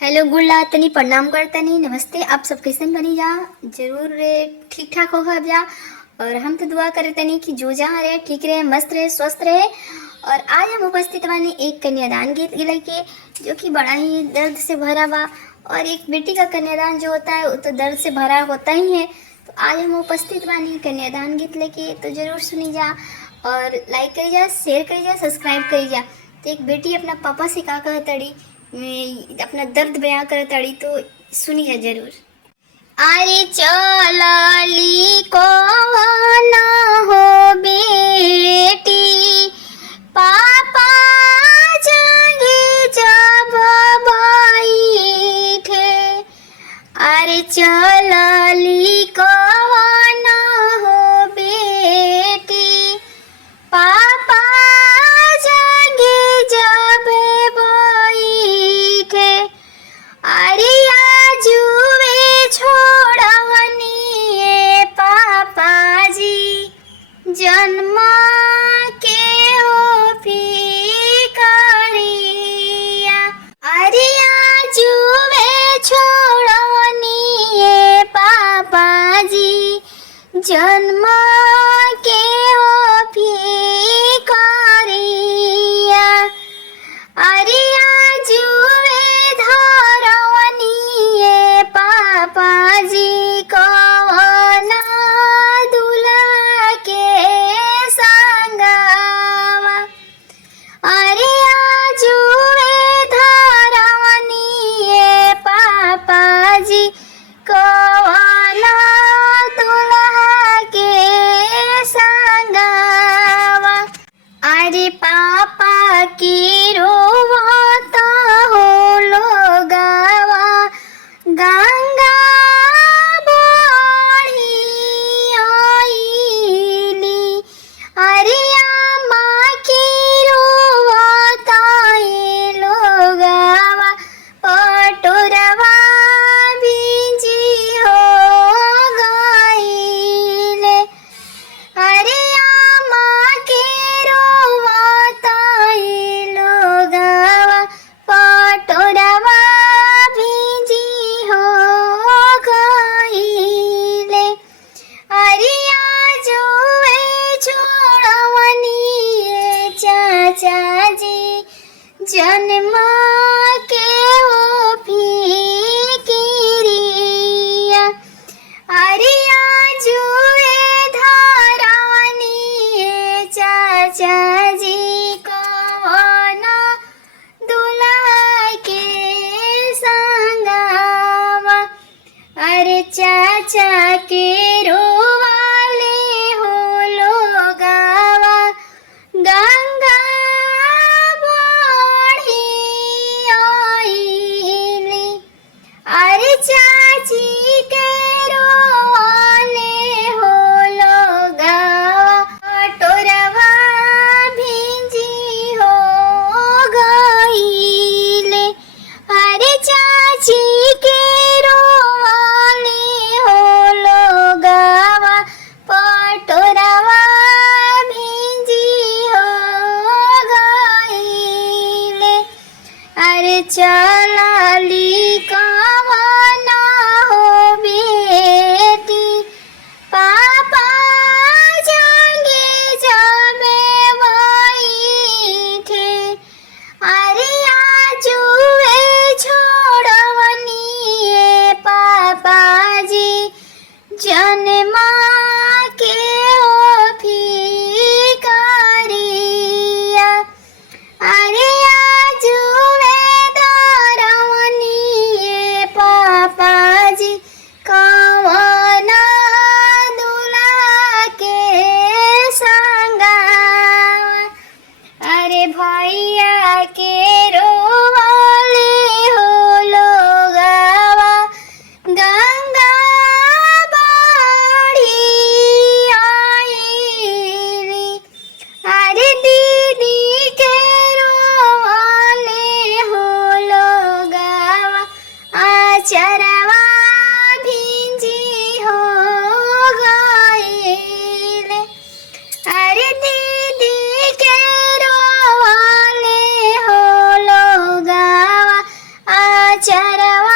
Hello गुल्ला तनी प्रणाम करतनी नमस्ते। आप सब कैसन बनी जा? जरूर ठीक ठाक होगा अब जा। और हम तो दुआ करे तनी कि जो जहाँ रहे ठीक रहे, मस्त रहे, स्वस्थ रहे। और आज हम उपस्थित बानी एक कन्यादान गीत लेके, जो कि बड़ा ही दर्द से भरा बा। और एक बेटी का कन्यादान जो होता है वो तो दर्द से भरा होता ही है। तो आज हम उपस्थित बानी कन्यादान गीत लेके, तो जरूर सुनी जा और लाइक करी जा, शेयर करी जा, सब्सक्राइब करी जा। तो एक बेटी अपना पापा से का कहतड़ी, अपना दर्द बयां करतड़ी, तो सुनी है जरूर। अरे चलली कौन हो बेटी, पापा जागे जब बैठे। अरे चलली कौन हो बेटी, पापा जागे जब बैठे। अरे आजुए छोड़वनी पापा जी, जन्म के हो फिकरिया। अरे आजुए छोड़वनी पापा जी, जन्म के हो फिकरिया। अरे आजुए धरवनी पापा जी, कौन दूल्हा के संगवा। अरे आजुए धरवनी पापा जी, कौन दूल्हा के संगवा। अरे पापा की रोवता हो लोगवा, गंगा बढ़ी आईली। अरे अम्मा की रोवता ये लोगवा, पटोरवा भिंजी हो गईले। अरे अम्मा के रोवता ये लोगवा, पटोरवा भिंजी हो गईले। अरे आजुए छोड़वनी चाचा जी, जन्म के हो फिकिरिया। अरे आजुए धरवनी चाचा जी, कौन दूल्हा के संगवा। अरे चाचा के रोवाले हो लोगवा, गंगा बढ़ी आईली। अरे चाची के रोवाले हो लोगवा, पटोरवा भिंजी हो गईले। अरे चाची के रोवाले हो लोगवा, पटोरवा भिंजी हो गईले। अरे चलली कौन हो बेटी, पापा जागे जब बैठे। अरे आजुए छोड़वनी करवा